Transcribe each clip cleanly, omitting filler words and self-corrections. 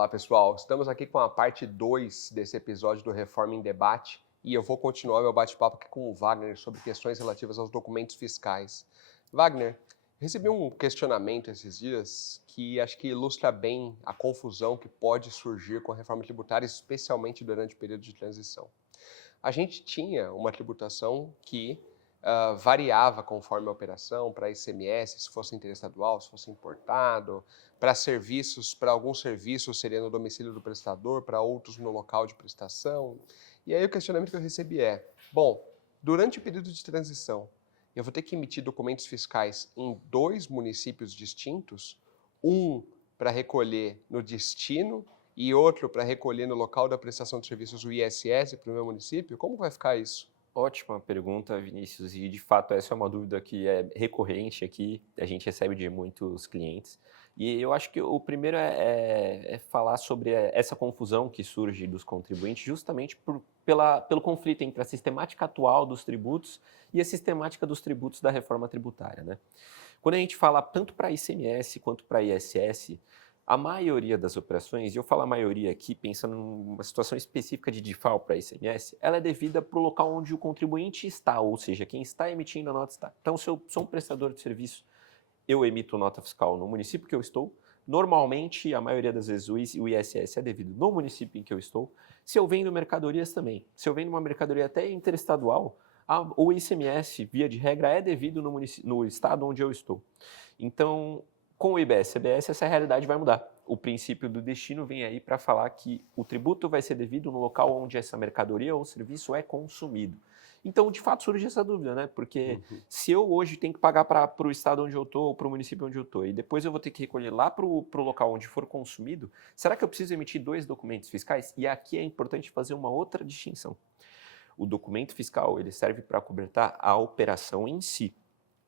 Olá, pessoal. Estamos aqui com a parte 2 desse episódio do Reforma em Debate e eu vou continuar meu bate-papo aqui com o Wagner sobre questões relativas aos documentos fiscais. Wagner, recebi um questionamento esses dias que acho que ilustra bem a confusão que pode surgir com a reforma tributária, especialmente durante o período de transição. A gente tinha uma tributação que variava conforme a operação, para ICMS, se fosse interestadual, se fosse importado, para serviços, para alguns serviços seria no domicílio do prestador, para outros no local de prestação. E aí o questionamento que eu recebi é, bom, durante o período de transição, eu vou ter que emitir documentos fiscais em 2 municípios distintos, um para recolher no destino e outro para recolher no local da prestação de serviços, o ISS, para o meu município? Como vai ficar isso? Ótima pergunta, Vinícius, e de fato essa é uma dúvida que é recorrente aqui, a gente recebe de muitos clientes. E eu acho que o primeiro é falar sobre essa confusão que surge dos contribuintes justamente pelo conflito entre a sistemática atual dos tributos e a sistemática dos tributos da reforma tributária, né? Quando a gente fala tanto para ICMS quanto para ISS, a maioria das operações, e eu falo a maioria aqui pensando numa situação específica de DIFAL para ICMS, ela é devida para o local onde o contribuinte está, ou seja, quem está emitindo a nota está. Então, se eu sou um prestador de serviço, eu emito nota fiscal no município que eu estou. Normalmente, a maioria das vezes, o ISS é devido no município em que eu estou. Se eu vendo mercadorias também, se eu vendo uma mercadoria até interestadual, o ICMS, via de regra, é devido no estado onde eu estou. Então, com o IBS-CBS, essa realidade vai mudar. O princípio do destino vem aí para falar que o tributo vai ser devido no local onde essa mercadoria ou serviço é consumido. Então, de fato, surge essa dúvida, né? Porque se eu hoje tenho que pagar para o estado onde eu estou ou para o município onde eu estou, e depois eu vou ter que recolher lá para o local onde for consumido, será que eu preciso emitir 2 documentos fiscais? E aqui é importante fazer uma outra distinção. O documento fiscal ele serve para cobertar a operação em si,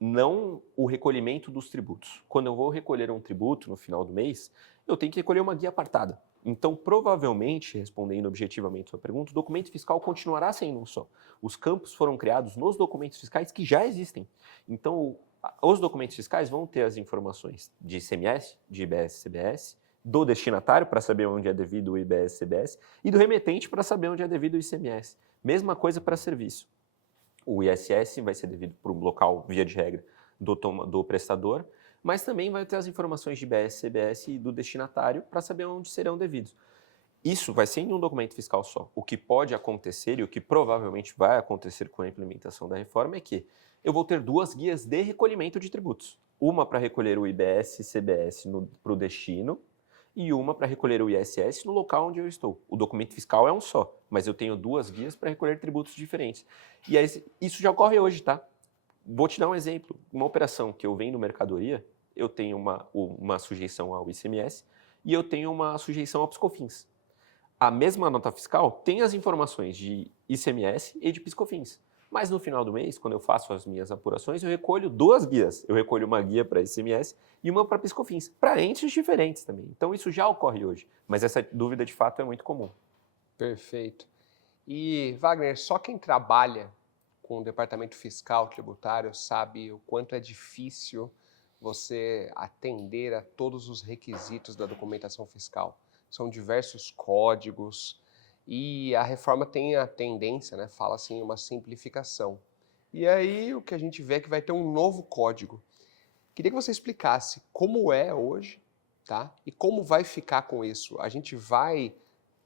não o recolhimento dos tributos. Quando eu vou recolher um tributo no final do mês, eu tenho que recolher uma guia apartada. Então, provavelmente, respondendo objetivamente a sua pergunta, o documento fiscal continuará sendo um só. Os campos foram criados nos documentos fiscais que já existem. Então, os documentos fiscais vão ter as informações de ICMS, de IBS-CBS, do destinatário para saber onde é devido o IBS-CBS e do remetente para saber onde é devido o ICMS. Mesma coisa para serviço. O ISS vai ser devido para o local, via de regra, do prestador, mas também vai ter as informações de IBS, CBS e do destinatário para saber onde serão devidos. Isso vai ser em um documento fiscal só. O que pode acontecer e o que provavelmente vai acontecer com a implementação da reforma é que eu vou ter 2 guias de recolhimento de tributos. Uma para recolher o IBS e CBS para o destino e uma para recolher o ISS no local onde eu estou. O documento fiscal é um só, mas eu tenho 2 guias para recolher tributos diferentes. E aí, isso já ocorre hoje, tá? Vou te dar um exemplo. Uma operação que eu vendo mercadoria, eu tenho uma sujeição ao ICMS e eu tenho uma sujeição ao PiscoFins. A mesma nota fiscal tem as informações de ICMS e de PiscoFins. Mas no final do mês, quando eu faço as minhas apurações, eu recolho 2 guias. Eu recolho uma guia para ICMS e uma para PiscoFins, para entes diferentes também. Então isso já ocorre hoje, mas essa dúvida de fato é muito comum. Perfeito. E, Wagner, só quem trabalha com o departamento fiscal tributário sabe o quanto é difícil você atender a todos os requisitos da documentação fiscal. São diversos códigos e a reforma tem a tendência, né, fala assim, uma simplificação. E aí o que a gente vê é que vai ter um novo código. Queria que você explicasse como é hoje, tá? E como vai ficar com isso. A gente vai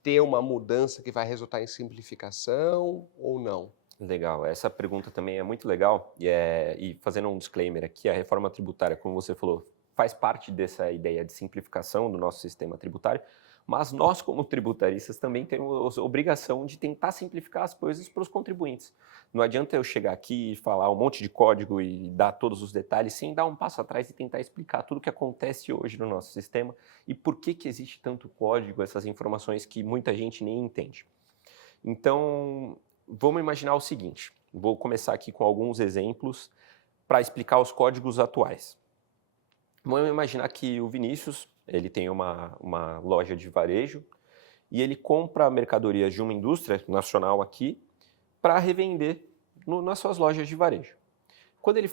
ter uma mudança que vai resultar em simplificação ou não? Legal, essa pergunta também é muito legal e fazendo um disclaimer aqui, a reforma tributária, como você falou, faz parte dessa ideia de simplificação do nosso sistema tributário, mas nós como tributaristas também temos a obrigação de tentar simplificar as coisas para os contribuintes. Não adianta eu chegar aqui e falar um monte de código e dar todos os detalhes sem dar um passo atrás e tentar explicar tudo o que acontece hoje no nosso sistema e por que existe tanto código, essas informações que muita gente nem entende. Então, vamos imaginar o seguinte, vou começar aqui com alguns exemplos para explicar os códigos atuais. Vamos imaginar que o Vinícius, ele tem uma loja de varejo e ele compra mercadorias de uma indústria nacional aqui para revender nas suas lojas de varejo. Quando ele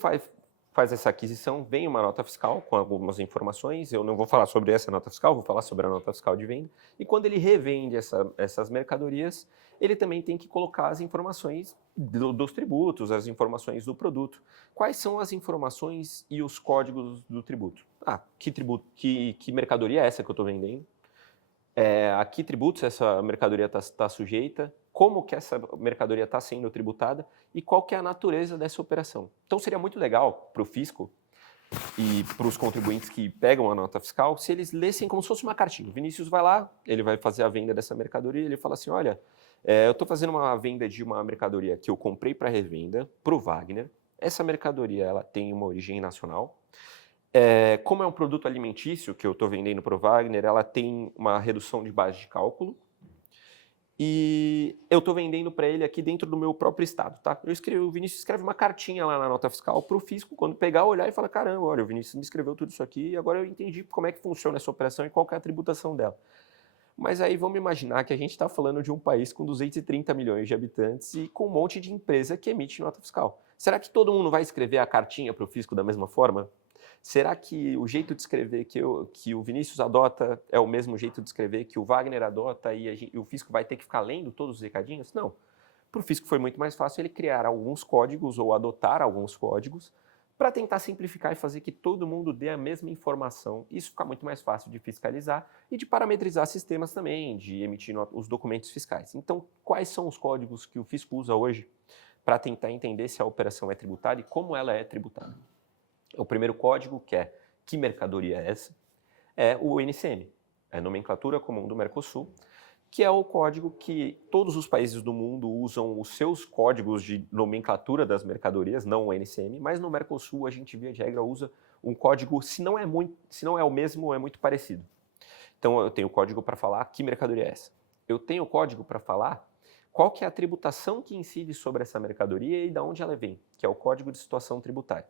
faz essa aquisição, vem uma nota fiscal com algumas informações, eu não vou falar sobre essa nota fiscal, vou falar sobre a nota fiscal de venda, e quando ele revende essas mercadorias, ele também tem que colocar as informações dos tributos, as informações do produto. Quais são as informações e os códigos do tributo? Que tributo, que mercadoria é essa que eu estou vendendo? A que tributos essa mercadoria está sujeita? Como que essa mercadoria está sendo tributada e qual que é a natureza dessa operação. Então seria muito legal para o fisco e para os contribuintes que pegam a nota fiscal se eles lessem como se fosse uma cartinha. O Vinícius vai lá, ele vai fazer a venda dessa mercadoria, ele fala assim, olha, eu estou fazendo uma venda de uma mercadoria que eu comprei para revenda para o Wagner. Essa mercadoria ela tem uma origem nacional. Como é um produto alimentício que eu estou vendendo para o Wagner, ela tem uma redução de base de cálculo. E eu estou vendendo para ele aqui dentro do meu próprio estado, tá? O Vinícius escreve uma cartinha lá na nota fiscal para o fisco, quando pegar, olhar e falar, caramba, olha, o Vinícius me escreveu tudo isso aqui e agora eu entendi como é que funciona essa operação e qual que é a tributação dela. Mas aí vamos imaginar que a gente está falando de um país com 230 milhões de habitantes e com um monte de empresa que emite nota fiscal. Será que todo mundo vai escrever a cartinha para o fisco da mesma forma? Será que o jeito de escrever que o Vinícius adota é o mesmo jeito de escrever que o Wagner adota e o fisco vai ter que ficar lendo todos os recadinhos? Não. Para o fisco foi muito mais fácil ele criar alguns códigos ou adotar alguns códigos para tentar simplificar e fazer que todo mundo dê a mesma informação. Isso fica muito mais fácil de fiscalizar e de parametrizar sistemas também, de emitir os documentos fiscais. Então, quais são os códigos que o fisco usa hoje para tentar entender se a operação é tributada e como ela é tributada? O primeiro código, que é que mercadoria é essa, é o NCM, é a Nomenclatura Comum do Mercosul, que é o código que todos os países do mundo usam os seus códigos de nomenclatura das mercadorias, não o NCM, mas no Mercosul a gente, via de regra, usa um código, se não é o mesmo, é muito parecido. Então eu tenho o código para falar que mercadoria é essa. Eu tenho o código para falar qual que é a tributação que incide sobre essa mercadoria e de onde ela vem, que é o Código de Situação Tributária.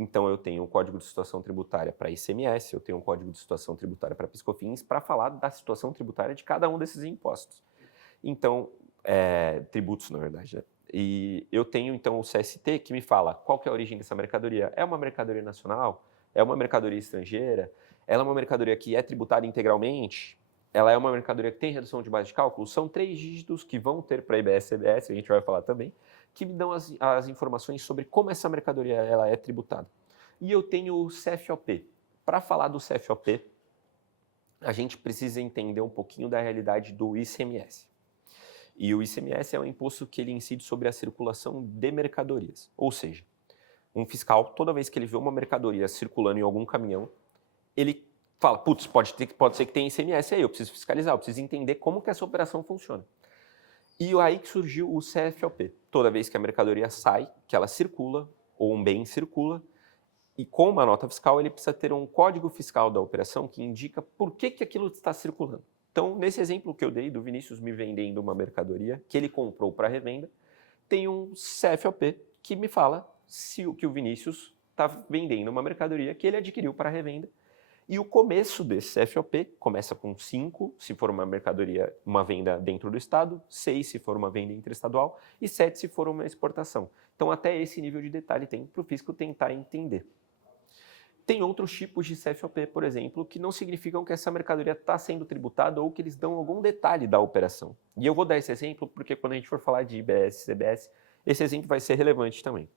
Então, eu tenho um código de situação tributária para ICMS, eu tenho um código de situação tributária para PIS/COFINS, para falar da situação tributária de cada um desses impostos. Então, tributos, na verdade, né? E eu tenho, então, o CST que me fala qual que é a origem dessa mercadoria. É uma mercadoria nacional? É uma mercadoria estrangeira? Ela é uma mercadoria que é tributada integralmente? Ela é uma mercadoria que tem redução de base de cálculo? São 3 dígitos que vão ter para IBS e CBS, a gente vai falar também, que me dão as informações sobre como essa mercadoria ela é tributada. E eu tenho o CFOP. Para falar do CFOP, a gente precisa entender um pouquinho da realidade do ICMS. E o ICMS é um imposto que ele incide sobre a circulação de mercadorias. Ou seja, um fiscal, toda vez que ele vê uma mercadoria circulando em algum caminhão, ele fala, putz, pode ser que tenha ICMS aí, eu preciso fiscalizar, eu preciso entender como que essa operação funciona. E aí que surgiu o CFOP. Toda vez que a mercadoria sai, que ela circula, ou um bem circula, e com uma nota fiscal, ele precisa ter um código fiscal da operação que indica por que aquilo está circulando. Então, nesse exemplo que eu dei do Vinícius me vendendo uma mercadoria que ele comprou para revenda, tem um CFOP que me fala que o Vinícius está vendendo uma mercadoria que ele adquiriu para revenda. E o começo desse CFOP começa com 5, se for uma mercadoria, uma venda dentro do estado, 6 se for uma venda interestadual e 7 se for uma exportação. Então, até esse nível de detalhe tem para o fisco tentar entender. Tem outros tipos de CFOP, por exemplo, que não significam que essa mercadoria está sendo tributada ou que eles dão algum detalhe da operação. E eu vou dar esse exemplo porque quando a gente for falar de IBS e CBS, esse exemplo vai ser relevante também.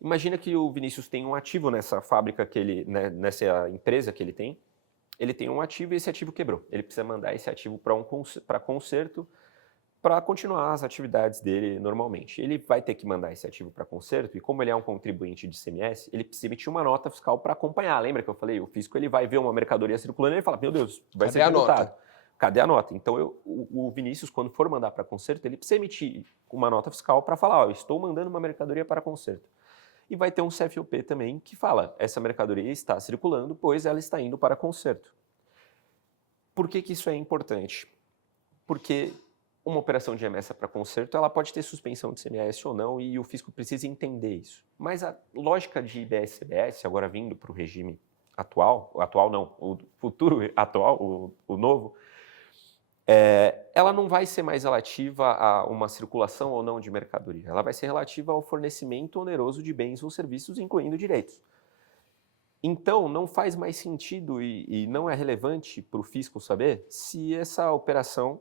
Imagina que o Vinícius tem um ativo nessa fábrica nessa empresa que ele tem um ativo e esse ativo quebrou. Ele precisa mandar esse ativo para conserto para continuar as atividades dele normalmente. Ele vai ter que mandar esse ativo para conserto e como ele é um contribuinte de ICMS, ele precisa emitir uma nota fiscal para acompanhar. Lembra que eu falei? O fisco ele vai ver uma mercadoria circulando e ele fala, meu Deus, vai ser tributado. Cadê a nota? Então, o Vinícius, quando for mandar para conserto, ele precisa emitir uma nota fiscal para falar, ó, estou mandando uma mercadoria para conserto. E vai ter um CFOP também que fala, essa mercadoria está circulando, pois ela está indo para conserto. Por que isso é importante? Porque uma operação de remessa para conserto, ela pode ter suspensão de ICMS ou não, e o fisco precisa entender isso. Mas a lógica de IBS e CBS, agora vindo para o regime atual, o futuro atual, o novo, ela não vai ser mais relativa a uma circulação ou não de mercadoria. Ela vai ser relativa ao fornecimento oneroso de bens ou serviços, incluindo direitos. Então, não faz mais sentido e não é relevante para o fisco saber se essa operação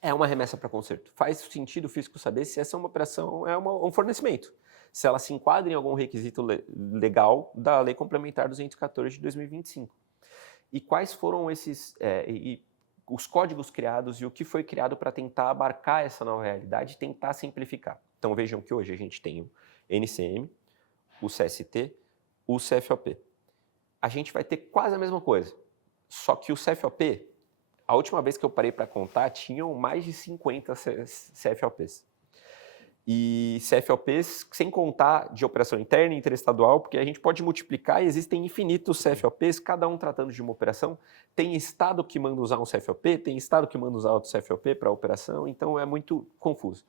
é uma remessa para conserto. Faz sentido o fisco saber se essa operação é um fornecimento, se ela se enquadra em algum requisito legal da Lei Complementar 214 de 2025. E quais foram os códigos criados e o que foi criado para tentar abarcar essa nova realidade e tentar simplificar. Então vejam que hoje a gente tem o NCM, o CST, o CFOP. A gente vai ter quase a mesma coisa, só que o CFOP, a última vez que eu parei para contar, tinham mais de 50 CFOPs. E CFOPs sem contar de operação interna e interestadual, porque a gente pode multiplicar e existem infinitos CFOPs, cada um tratando de uma operação. Tem estado que manda usar um CFOP, tem estado que manda usar outro CFOP para a operação, então é muito confuso.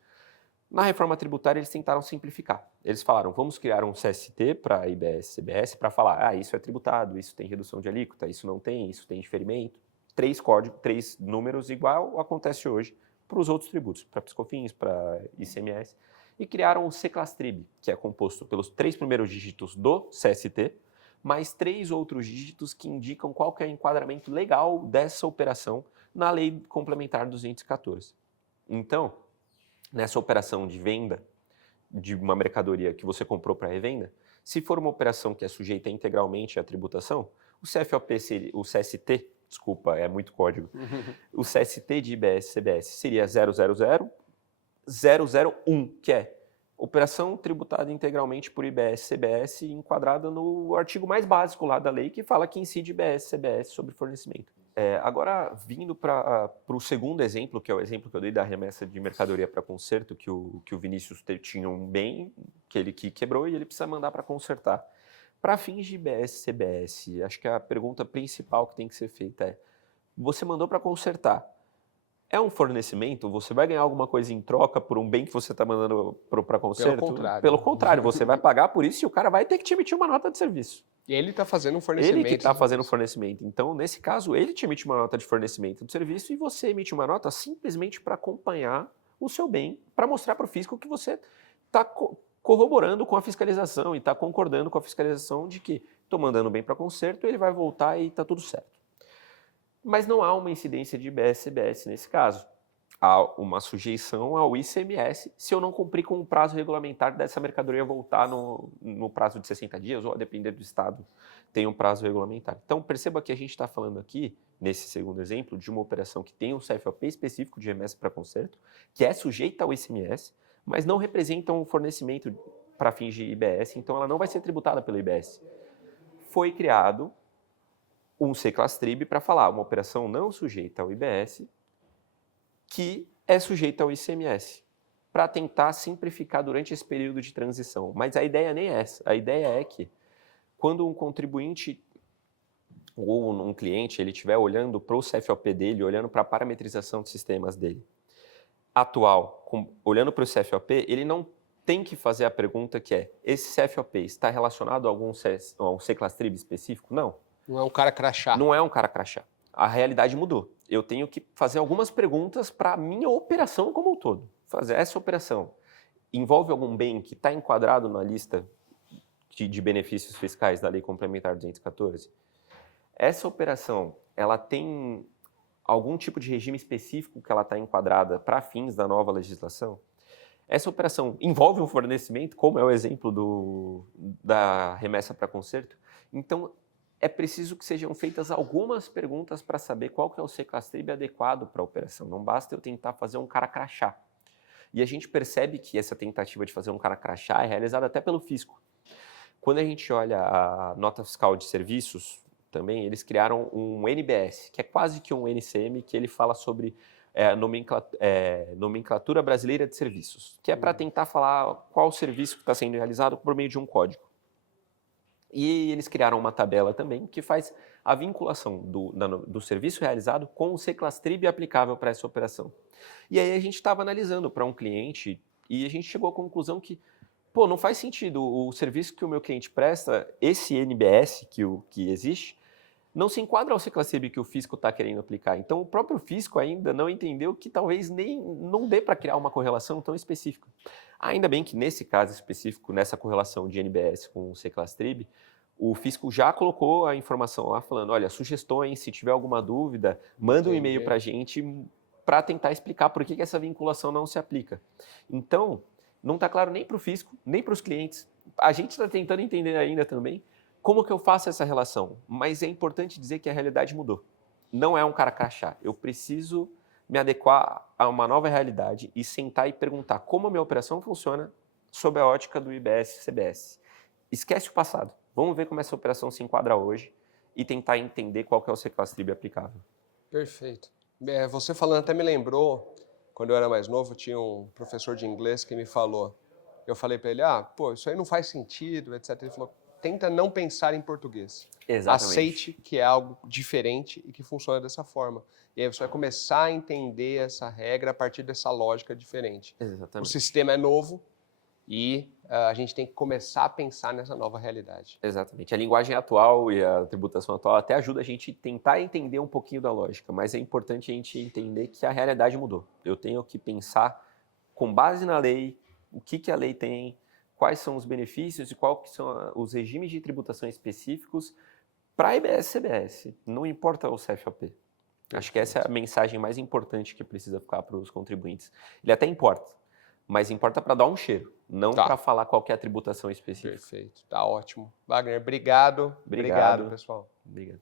Na reforma tributária, eles tentaram simplificar. Eles falaram, vamos criar um CST para IBS, CBS, para falar, isso é tributado, isso tem redução de alíquota, isso não tem, isso tem diferimento. 3 códigos, 3 números, igual acontece hoje para os outros tributos, para PiscoFins, para ICMS. E criaram o C-Clastrib, que é composto pelos 3 primeiros dígitos do CST, mais 3 outros dígitos que indicam qual que é o enquadramento legal dessa operação na Lei Complementar 214. Então, nessa operação de venda de uma mercadoria que você comprou para revenda, se for uma operação que é sujeita integralmente à tributação, o CFOP, o CST, desculpa, é muito código, o CST de IBS-CBS seria 000-001, que é operação tributada integralmente por IBS-CBS enquadrada no artigo mais básico lá da lei que fala que incide IBS-CBS sobre fornecimento. Agora, vindo para o segundo exemplo, que é o exemplo que eu dei da remessa de mercadoria para conserto, que o Vinícius tinha um bem que ele quebrou e ele precisa mandar para consertar. Para fins de IBS-CBS, acho que a pergunta principal que tem que ser feita é, você mandou para consertar, é um fornecimento? Você vai ganhar alguma coisa em troca por um bem que você está mandando para conserto? Pelo contrário. Pelo contrário, você vai pagar por isso e o cara vai ter que te emitir uma nota de serviço. E ele está fazendo um fornecimento. Ele que está fazendo o fornecimento. Então, nesse caso, ele te emite uma nota de fornecimento do serviço e você emite uma nota simplesmente para acompanhar o seu bem, para mostrar para o fisco que você está corroborando com a fiscalização e está concordando com a fiscalização de que estou mandando bem para conserto, ele vai voltar e está tudo certo. Mas não há uma incidência de IBS-CBS nesse caso. Há uma sujeição ao ICMS se eu não cumprir com o prazo regulamentar dessa mercadoria voltar no prazo de 60 dias, ou a depender do estado, tem um prazo regulamentar. Então, perceba que a gente está falando aqui, nesse segundo exemplo, de uma operação que tem um CFOP específico de remessa para conserto, que é sujeita ao ICMS, mas não representa um fornecimento para fins de IBS, então ela não vai ser tributada pelo IBS. Foi criado um C-Clastrib para falar uma operação não sujeita ao IBS, que é sujeita ao ICMS, para tentar simplificar durante esse período de transição. Mas a ideia nem é essa. A ideia é que, quando um contribuinte ou um cliente ele estiver olhando para o CFOP dele, olhando para a parametrização de sistemas dele, atual, olhando para o CFOP, ele não tem que fazer a pergunta que é, esse CFOP está relacionado a um C-Clastrib específico? Não. Não é um cara crachá. Não é um cara crachá. A realidade mudou. Eu tenho que fazer algumas perguntas para a minha operação como um todo. Fazer essa operação envolve algum bem que está enquadrado na lista de benefícios fiscais da Lei Complementar 214? Essa operação, ela tem algum tipo de regime específico que ela está enquadrada para fins da nova legislação? Essa operação envolve um fornecimento, como é o exemplo da remessa para conserto? Então, é preciso que sejam feitas algumas perguntas para saber qual que é o C-Clastrib adequado para a operação. Não basta eu tentar fazer um cara crachá. E a gente percebe que essa tentativa de fazer um cara crachá é realizada até pelo fisco. Quando a gente olha a nota fiscal de serviços, também eles criaram um NBS, que é quase que um NCM, que ele fala sobre nomenclatura brasileira de serviços, que é para tentar falar qual serviço que está sendo realizado por meio de um código. E eles criaram uma tabela também que faz a vinculação do serviço realizado com o C-Clastrib aplicável para essa operação. E aí a gente estava analisando para um cliente e a gente chegou à conclusão que, não faz sentido o serviço que o meu cliente presta, esse NBS que existe, não se enquadra ao C-Class-Trib que o fisco está querendo aplicar. Então, o próprio fisco ainda não entendeu que talvez nem não dê para criar uma correlação tão específica. Ainda bem que nesse caso específico, nessa correlação de NBS com o C-Class-Trib, o fisco já colocou a informação lá falando, olha, sugestões, se tiver alguma dúvida, manda um e-mail para a gente para tentar explicar por que essa vinculação não se aplica. Então, não está claro nem para o fisco, nem para os clientes. A gente está tentando entender ainda também como que eu faço essa relação, mas é importante dizer que a realidade mudou. Não é um cara crachá. Eu preciso me adequar a uma nova realidade e sentar e perguntar como a minha operação funciona sob a ótica do IBS-CBS. Esquece o passado. Vamos ver como essa operação se enquadra hoje e tentar entender qual que é o C-Class-Trib aplicável. Perfeito. Você falando até me lembrou, quando eu era mais novo, tinha um professor de inglês que me falou, eu falei para ele, isso aí não faz sentido, etc. Ele falou, tenta não pensar em português. Exatamente. Aceite que é algo diferente e que funciona dessa forma. E aí você vai começar a entender essa regra a partir dessa lógica diferente. Exatamente. O sistema é novo e a gente tem que começar a pensar nessa nova realidade. Exatamente. A linguagem atual e a tributação atual até ajuda a gente a tentar entender um pouquinho da lógica, mas é importante a gente entender que a realidade mudou. Eu tenho que pensar com base na lei, o que a lei tem, quais são os benefícios e quais são os regimes de tributação específicos para a IBS-CBS, não importa o CFOP. Acho que essa é a mensagem mais importante que precisa ficar para os contribuintes. Ele até importa, mas importa para dar um cheiro, não para falar qual que é a tributação específica. Perfeito, tá ótimo. Wagner, obrigado. Obrigado, pessoal. Obrigado.